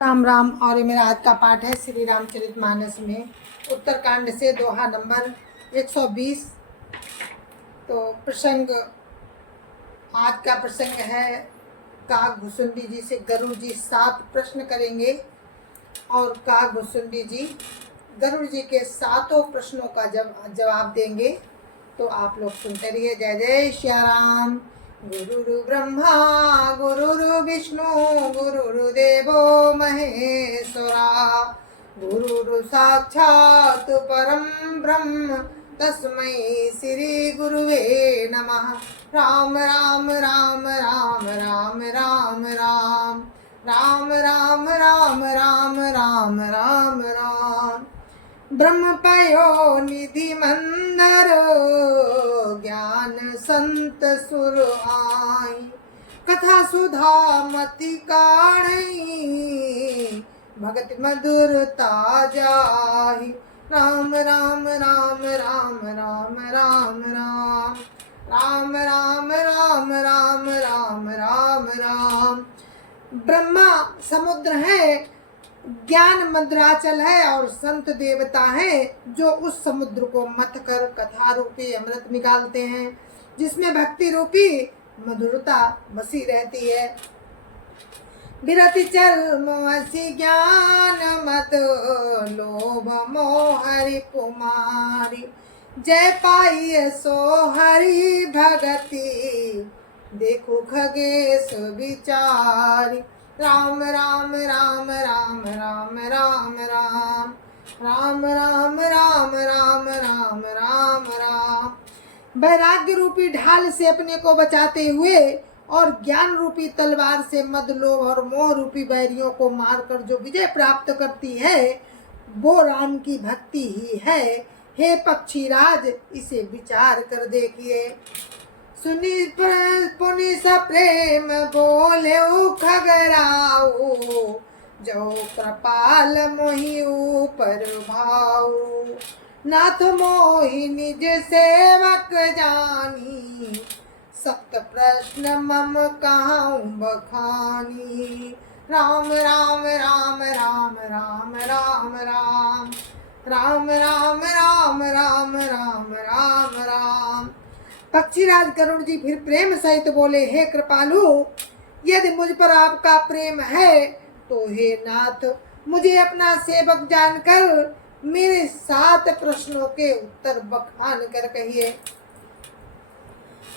राम राम। और ये मेरा आज का पाठ है श्री रामचरितमानस में उत्तरकांड से दोहा नंबर 120। तो प्रसंग, आज का प्रसंग है काकभुसुंडी जी से गरुड़ जी 7 प्रश्न करेंगे और काकभुसुंडी जी गरुड़ जी के 7 प्रश्नों का जवाब देंगे। तो आप लोग सुनते रहिए। जय जय श्री राम। गुरुर् ब्रह्मा गुरुर् विष्णु गुरुर्देवो महेश्वरा, गुरुर् साक्षात् परं ब्रह्म तस्मै श्री गुरुवे नमः। राम राम राम राम राम राम राम राम राम राम राम राम राम राम। ब्रह्म पयो निधि मंदर ज्ञान संत सुर आई, कथा सुधा मति काढ़ई भगत मधुरता जाहि। राम राम राम राम राम राम राम राम राम राम राम राम राम राम। ब्रह्मा समुद्र है, ज्ञान मद्राचल है और संत देवता है जो उस समुद्र को मथ कर कथा रूपी अमृत निकालते हैं, जिसमें भक्ति रूपी मधुरता बसी रहती है। विरति चल मोहसी ज्ञान मत लोभ मोह हरि कुमारी, जय पाई सो हरि भगति देखो खगेश विचारी। राम राम राम राम राम राम राम राम राम राम राम राम राम राम। वैराग्य रूपी ढाल से अपने को बचाते हुए और ज्ञान रूपी तलवार से मद लोभ और मोह रूपी बैरियों को मारकर जो विजय प्राप्त करती है वो राम की भक्ति ही है। हे पक्षीराज, इसे विचार कर देखिए। सुनी पुनि स प्रेम बोले खगराऊ, जो कृपाल मोहि ऊपर भाऊ। नाथ मोहि निज सेवक जानी, सप्त प्रश्न मम कहूँ बखानी। राम राम राम राम राम राम राम राम राम राम राम राम राम राम। पक्षीराज गरुड़ जी फिर प्रेम सहित बोले, हे कृपालु, यदि मुझ पर आपका प्रेम है तो हे नाथ, मुझे अपना सेवक जानकर मेरे 7 प्रश्नों के उत्तर बखान कर कहिए।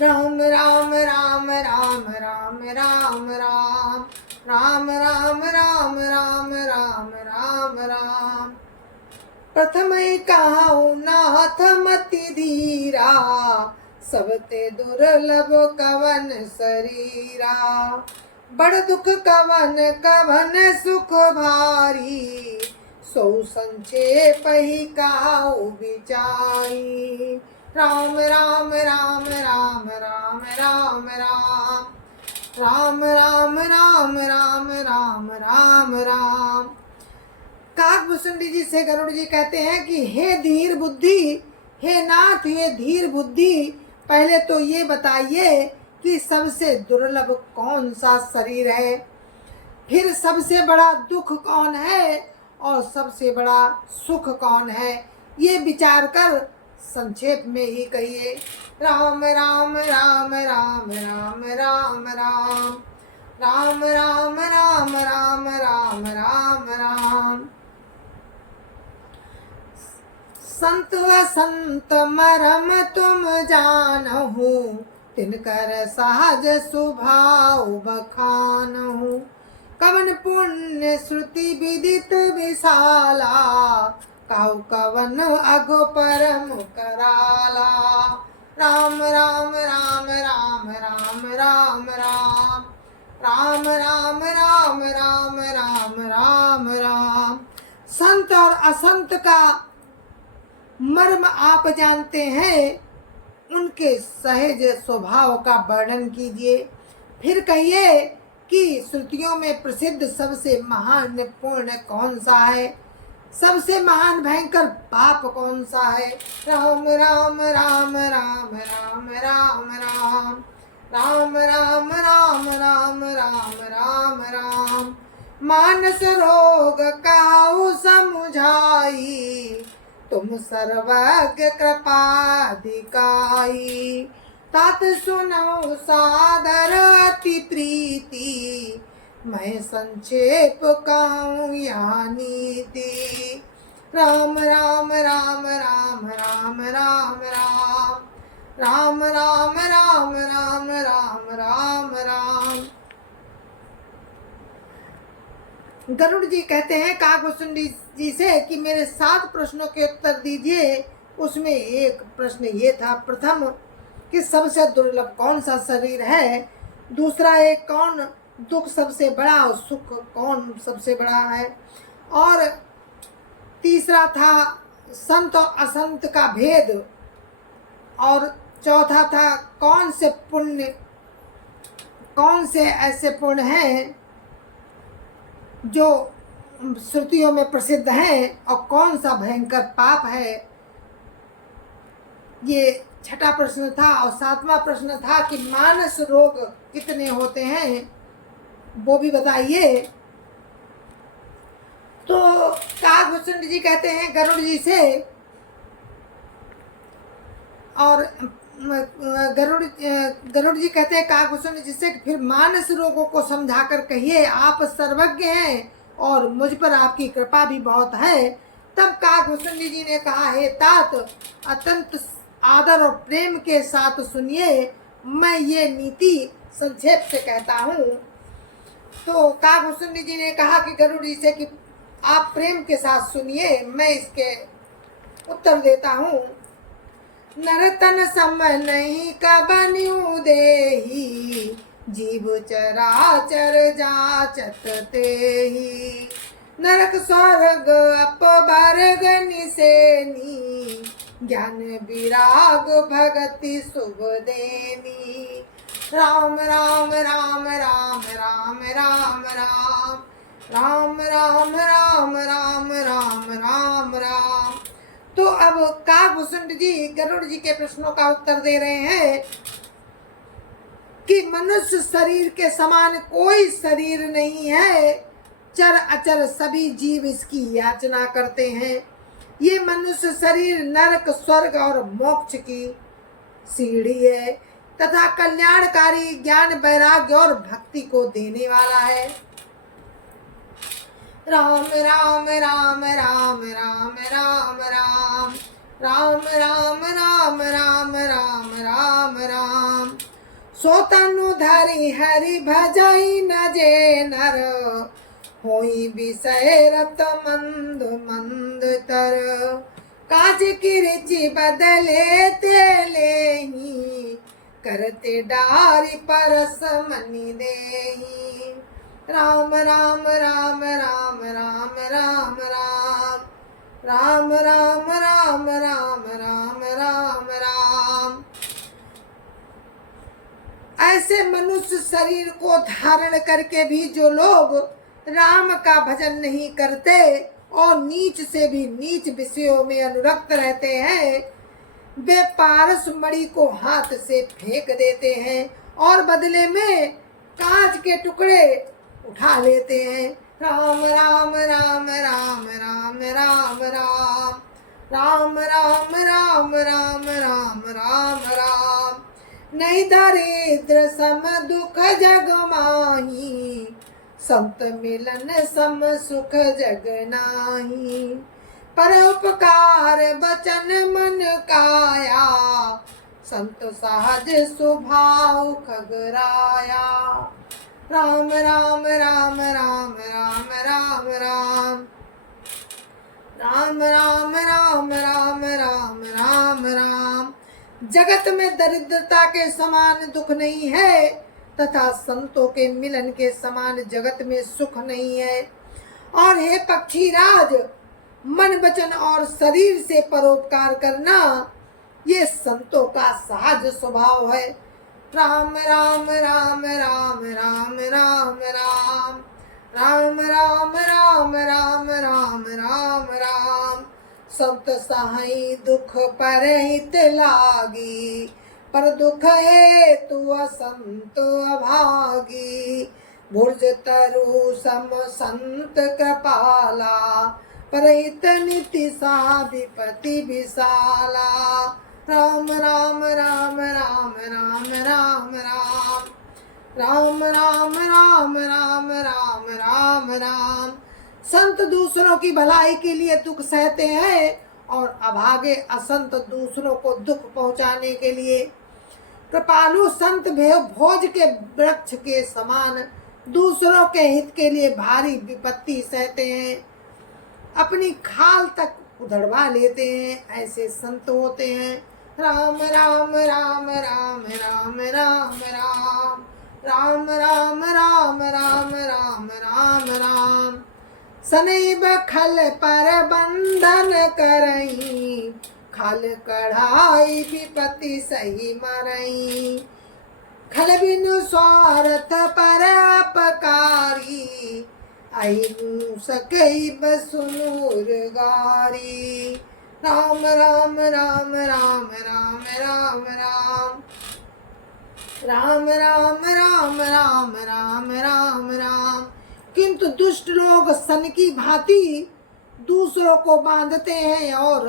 राम राम राम राम राम राम राम राम राम राम राम राम राम राम। प्रथम कहूँ नाथ मति धीरा, सबते दुर्लभ कवन शरीरा। बड़ दुख कवन कवन सुख भारी, सो संक्षेप ही कहूँ विचारी। राम राम राम राम राम राम राम राम राम राम राम राम राम राम। काकभुसुंडी जी से गरुड़ जी कहते हैं कि हे धीर बुद्धि, हे नाथ, हे धीर बुद्धि, पहले तो ये बताइए कि सबसे दुर्लभ कौन सा शरीर है, फिर सबसे बड़ा दुख कौन है और सबसे बड़ा सुख कौन है, ये विचार कर संक्षेप में ही कहिए। राम राम राम राम राम राम राम राम राम राम राम राम राम राम। संत असंत मरम तुम जानहु, तिनकर सहज स्वभाव बखानहु। कवन पुण्य श्रुति विदित विशाला, काहु कवन अघो परम कराला। राम राम राम राम राम राम राम राम राम राम राम राम राम राम। संत और असंत का मर्म आप जानते हैं, उनके सहज स्वभाव का वर्णन कीजिए। फिर कहिए कि श्रुतियों में प्रसिद्ध सबसे महान पुण्य कौन सा है, सबसे महान भयंकर पाप कौन सा है। राम राम राम राम राम राम राम राम राम राम राम राम राम राम। मानस रोग काहू समुझाई, तुम सर्वज्ञ कृपाधिकाई। तात सुनौ सादर अति प्रीति, मैं संक्षेप कहूँ यहाँ नीति। राम राम राम राम राम राम राम राम राम राम राम राम राम राम। गरुड़ जी कहते हैं काकभूषण जी से कि मेरे 7 प्रश्नों के उत्तर दीजिए। उसमें एक प्रश्न ये था, प्रथम कि सबसे दुर्लभ कौन सा शरीर है, दूसरा एक कौन दुख सबसे बड़ा और सुख कौन सबसे बड़ा है, और तीसरा था संत और असंत का भेद, और चौथा था कौन से ऐसे पुण्य हैं जो श्रुतियों में प्रसिद्ध हैं, और कौन सा भयंकर पाप है। ये छठा प्रश्न था। और 7वां प्रश्न था कि मानस रोग कितने होते हैं, वो भी बताइए। तो काकभूषण जी कहते हैं गरुड़ जी से, और गरुड़ जी कहते हैं काकभूषण जी से, फिर मानस रोगों को समझाकर कहिए, आप सर्वज्ञ हैं और मुझ पर आपकी कृपा भी बहुत है। तब काकभूषण जी ने कहा, हे तात, अत्यंत आदर और प्रेम के साथ सुनिए, मैं ये नीति संक्षेप से कहता हूँ। तो काकभूषण जी ने कहा कि गरुड़ जी से कि आप प्रेम के साथ सुनिए, मैं इसके उत्तर देता हूँ। नरतन सम नहीं कबन्यु देही, जीव चराचर जाचत तेहि। नरक स्वर्ग अपवर्ग निसेनी, ज्ञान विराग भगति शुभ देनी। राम राम राम राम राम राम राम राम राम राम राम राम राम राम। तो अब काकभूषण जी गरुड़ जी के प्रश्नों का उत्तर दे रहे हैं कि मनुष्य शरीर के समान कोई शरीर नहीं है, चर अचर सभी जीव इसकी याचना करते हैं। ये मनुष्य शरीर नरक स्वर्ग और मोक्ष की सीढ़ी है तथा कल्याणकारी ज्ञान वैराग्य और भक्ति को देने वाला है। राम राम राम राम राम राम राम राम राम राम राम राम राम राम। सो तनु धरि हरि भजई न जे नर, होई विषय रत मंद मंद तर। काज की रुचि बदले ते लेही, करते डारी परस मनि देही। राम राम राम राम राम राम राम राम राम राम राम राम राम राम। ऐसे मनुष्य शरीर को धारण करके भी जो लोग राम का भजन नहीं करते और नीच से भी नीच विषयों में अनुरक्त रहते हैं, वे पारस मणि को हाथ से फेंक देते हैं और बदले में कांच के टुकड़े उठा लेते हैं। राम राम राम राम राम राम राम राम राम राम राम राम राम राम। नहीं दरिद्र सम दुख जग माही, संत मिलन सम सुख जग नाही। परोपकार बचन मन काया, संत सहज स्वभाव खगराया। राम राम राम राम राम राम राम राम राम राम राम राम राम राम। जगत में दरिद्रता के समान दुख नहीं है तथा संतों के मिलन के समान जगत में सुख नहीं है। और हे पक्षीराज, मन वचन और शरीर से परोपकार करना ये संतों का सहज स्वभाव है। राम राम राम राम राम राम राम राम राम राम राम राम राम राम। संत सहाई दुख पर हित लागी, पर दुख हेतु असंत अभागी। भुज तरु सम संत कृपाला, परहित नीति सा विपति विशाला। राम राम राम राम राम राम राम राम राम राम राम राम राम राम। संत दूसरों की भलाई के लिए दुख सहते हैं और अभागे असंत दूसरों को दुख पहुंचाने के लिए। कृपालु संत भोज के वृक्ष के समान दूसरों के हित के लिए भारी विपत्ति सहते हैं, अपनी खाल तक उधड़वा लेते हैं, ऐसे संत होते हैं। राम राम राम राम राम राम राम राम राम राम राम राम राम राम। सनैब खल पर बंधन करई, खल कढ़ाई विपत्ति सही मरई। खल बिनु स्वार्थ पर अपकारी, आई सकई बसुनूर गारी। राम राम राम राम राम राम राम राम राम राम राम राम राम राम। किंतु दुष्ट लोग सन की भांति दूसरों को बांधते हैं और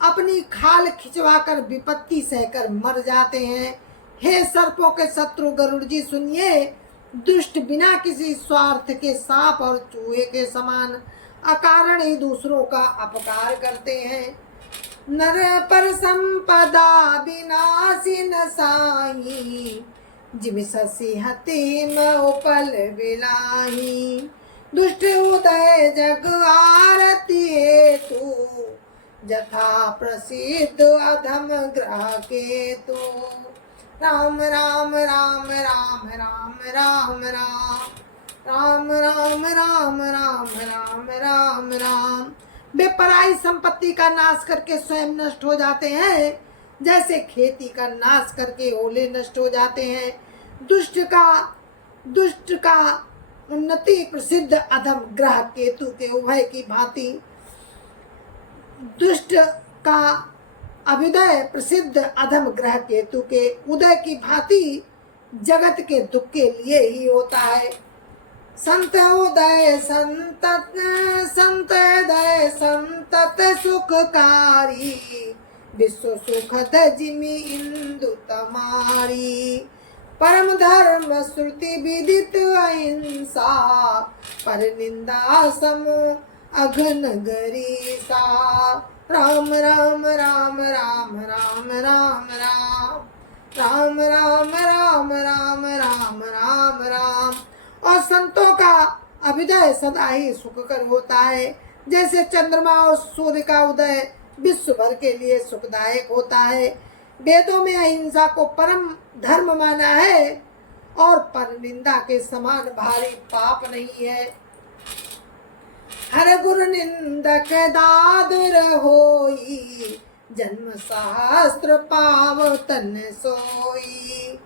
अपनी खाल खिंचवाकर विपत्ति सहकर मर जाते हैं। हे सर्पों के शत्रु गरुड़ जी सुनिए, दुष्ट बिना किसी स्वार्थ के सांप और चूहे के समान अकारण ही दूसरों का अपकार करते हैं। नर पर संपदा विनाशी न साई, जिम ससी हति उपल विलाही। दुष्ट उदय जग आरती हेतु, जथा प्रसिद्ध अधम ग्रह केतु। राम राम राम राम राम राम राम राम राम राम राम राम राम राम। वे पराई संपत्ति का नाश करके स्वयं नष्ट हो जाते हैं, जैसे खेती का नाश करके ओले नष्ट हो जाते हैं। दुष्ट का उन्नति प्रसिद्ध अधम ग्रह केतु के उभय की भांति, दुष्ट का अभ्युदय प्रसिद्ध अधम ग्रह केतु के उदय की भांति जगत के दुख के लिए ही होता है। संत उदय संतत, संत उदय संतत सुखकारी, विश्व सुखद जिमि इंदु तमारी। परम धर्म श्रुति विदित अहिंसा, पर निंदा सम अघन गरीसा। राम राम राम राम राम राम राम राम राम राम राम राम राम राम। और संतों का अभ्युदय सदा ही सुखकर होता है, जैसे चंद्रमा और सूर्य का उदय विश्व भर के लिए सुखदायक होता है। वेदों में अहिंसा को परम धर्म माना है और पर निंदा के समान भारी पाप नहीं है। हर गुरु निंदक दादुर होई, जन्म सहस्त्र पाव तन सोई।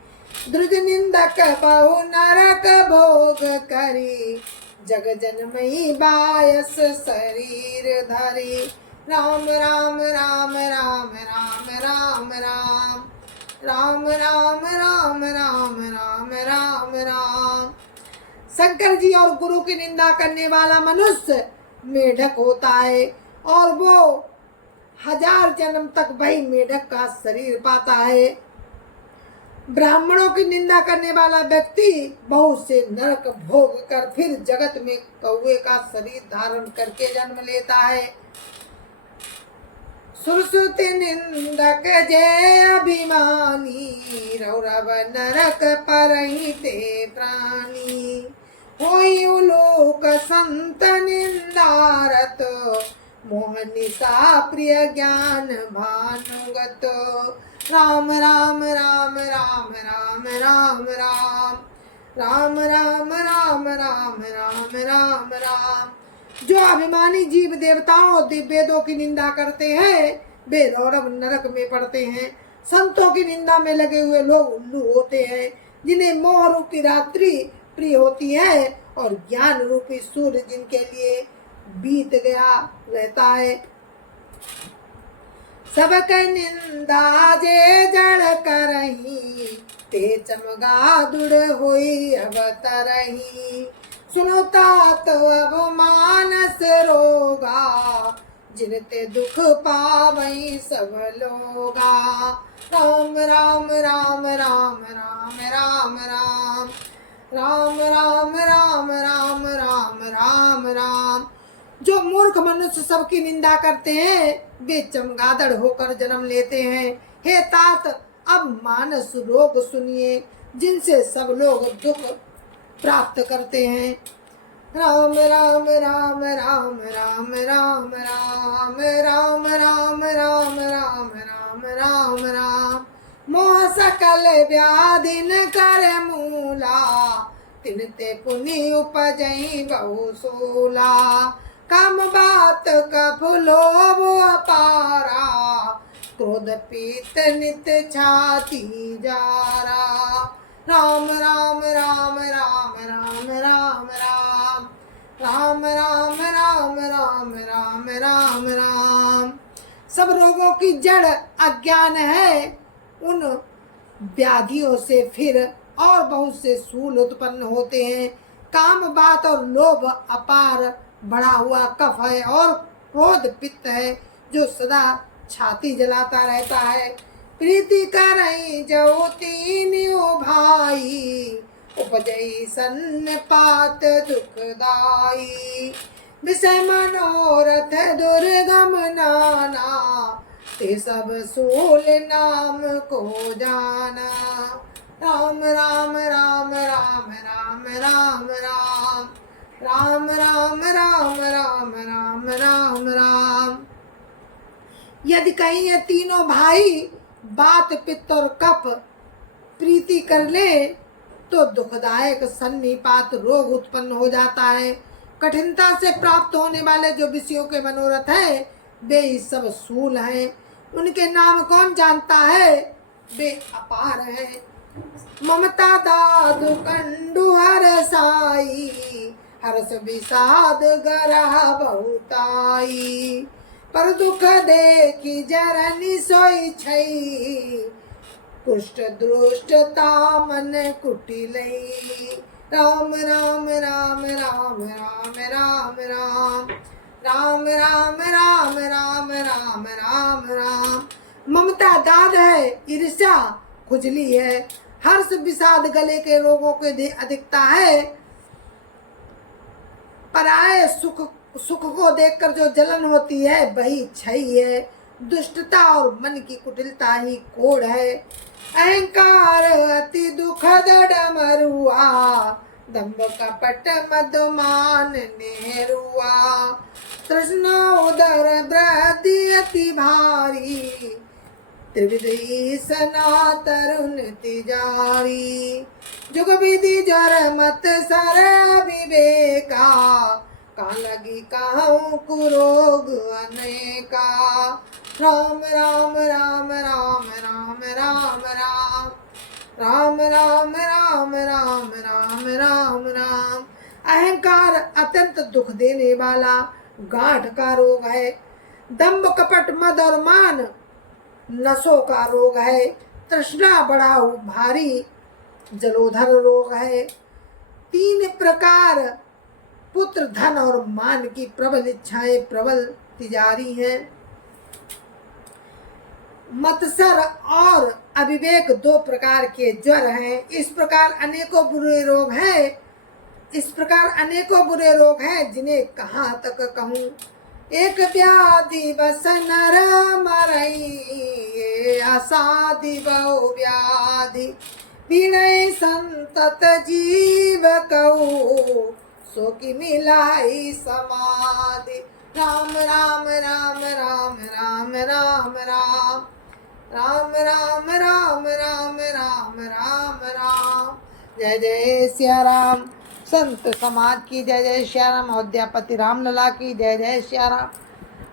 द्रुज निंदक बहु नरक भोग करी, जग जनमई बायस शरीर धरी। राम राम राम राम राम राम राम राम राम राम राम राम राम राम। शंकर जी और गुरु की निंदा करने वाला मनुष्य मेढक होता है और वो 1000 जन्म तक वही मेढक का शरीर पाता है। ब्राह्मणों की निंदा करने वाला व्यक्ति बहुत से नरक भोग कर फिर जगत में कौवे का शरीर धारण करके जन्म लेता है। सुरसुति निंदक जय अभिमानी, रौरव नरक परहिते प्राणी। होई उलोक संत निंदारत, मोहनिसा प्रिय ज्ञान भानुगत। राम राम राम राम राम राम राम राम राम राम राम राम राम राम। जो अभिमानी जीव देवताओं और वेदों की निंदा करते हैं वे रौरव नरक में पड़ते हैं। संतों की निंदा में लगे हुए लोग उल्लू होते हैं, जिन्हें मोह रूपी रात्रि प्रिय होती है और ज्ञान रूपी सूर्य जिनके लिए बीत गया रहता है। सबक निंदा जे जड़ करही, ते चमगादुड़ होई अब तरही। सुनो तात अब मानस रोगा, जिनते दुख पावई सब लोगा। राम राम राम राम राम राम राम राम राम राम राम राम राम राम। जो मूर्ख मनुष्य सबकी निंदा करते हैं वे चमगादड़ होकर जन्म लेते हैं। हे तात अब मानस रोग सुनिए, जिनसे सब लोग दुख प्राप्त करते हैं। राम राम राम राम राम राम राम राम राम राम राम राम राम राम। मोह सकल व्याधिन कर मूला, तिनते पुनि उपजई बहु सूला। काम बात कफ लोभ अपारा, क्रोध पीत नित छाती जारा। राम राम राम राम राम राम राम राम राम राम राम राम राम राम। सब रोगों की जड़ अज्ञान है, उन व्याधियों से फिर और बहुत से सूल उत्पन्न होते हैं। काम बात और लोभ अपार बढ़ा हुआ कफ है, और क्रोध पित्त है जो सदा छाती जलाता रहता है। प्रीति करई जो तीन भाई, उपजई सन्नपात दुखदाई। विषय मनोरथ दुर्गम नाना, ते सब सूल नाम को जाना। राम राम राम राम राम राम राम राम राम राम राम राम राम राम। यदि कहीं ये तीनों भाई बात पित्त और कफ प्रीति कर ले तो दुखदायक सन्निपात रोग उत्पन्न हो जाता है। कठिनता से प्राप्त होने वाले जो विषयों के मनोरथ है वे सब सूल हैं। उनके नाम कौन जानता है? वे अपार हैं। ममता दादु कंडु हर साई, हर्ष विषाद गरह बहुताई। पर दुख देखी जरनी सोई छई, कुष्ठ दुष्टता मन कुटिलई। राम राम राम राम राम राम राम राम राम राम राम राम राम राम। ममता दाद है, ईर्ष्या खुजली है, हर्ष विषाद गले के रोगों के अधिकता है। पराये सुख को देखकर जो जलन होती है वही क्षय है। दुष्टता और मन की कुटिलता ही कोढ़ है। अहंकार अति दुखद डमरुआ, दंभ कपट मदमान नेरुआ। तृष्णा उदर वृद्धि अति भारी, त्रिविधि सना तरुण तिजारी। जुग विधि जर मत सर विवेका, कहाँ लगी कहूँ कुरोग अनेका। राम राम राम राम राम राम राम राम राम राम राम राम राम राम। अहंकार अत्यंत दुख देने वाला गांठ का रोग है। दंभ कपट मद और मान नसों का रोग है। तृष्णा बड़ा भारी जलोधर रोग है। तीन प्रकार पुत्र धन और मान की प्रबल इच्छाएं प्रबल तिजारी हैं। मत्सर और अविवेक दो प्रकार के ज्वर हैं। इस प्रकार अनेकों बुरे रोग हैं जिन्हें कहाँ तक कहूँ। एक व्याधि बस नर मरई, असाधि बहु व्याधि, विनय संतत जीव कहू, सो की मिलाई समाधि। राम राम राम राम राम राम राम राम राम राम राम राम राम राम। जय जय सिया राम। संत समाज की जय जय श्या राम। अयोध्यापति रामलला की जय जय श्या राम।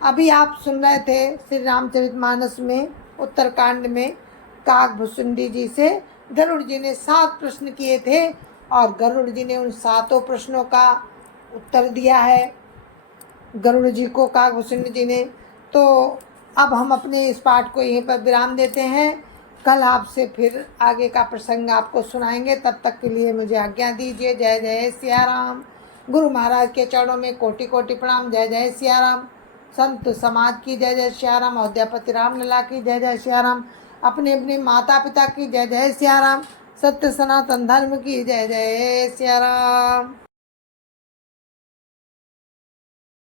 अभी आप सुन रहे थे श्री रामचरितमानस में उत्तरकांड में काकभुसुंडी जी से गरुड़ जी ने 7 प्रश्न किए थे और गरुड़ जी ने उन 7 प्रश्नों का उत्तर दिया है गरुड़ जी को काकभुसुंडी जी ने। तो अब हम अपने इस पाठ को यहीं पर विराम देते हैं। कल आपसे फिर आगे का प्रसंग आपको सुनाएंगे। तब तक के लिए मुझे आज्ञा दीजिए। जय जय सिया राम। गुरु महाराज के चरणों में कोटि कोटि प्रणाम। जय जय सिया राम। संत समाज की जय जय सिया राम। अयोध्यापति रामलला की जय जय सिया राम। अपने अपने माता पिता की जय जय सिया राम। सत्य सनातन धर्म की जय जय सिया राम।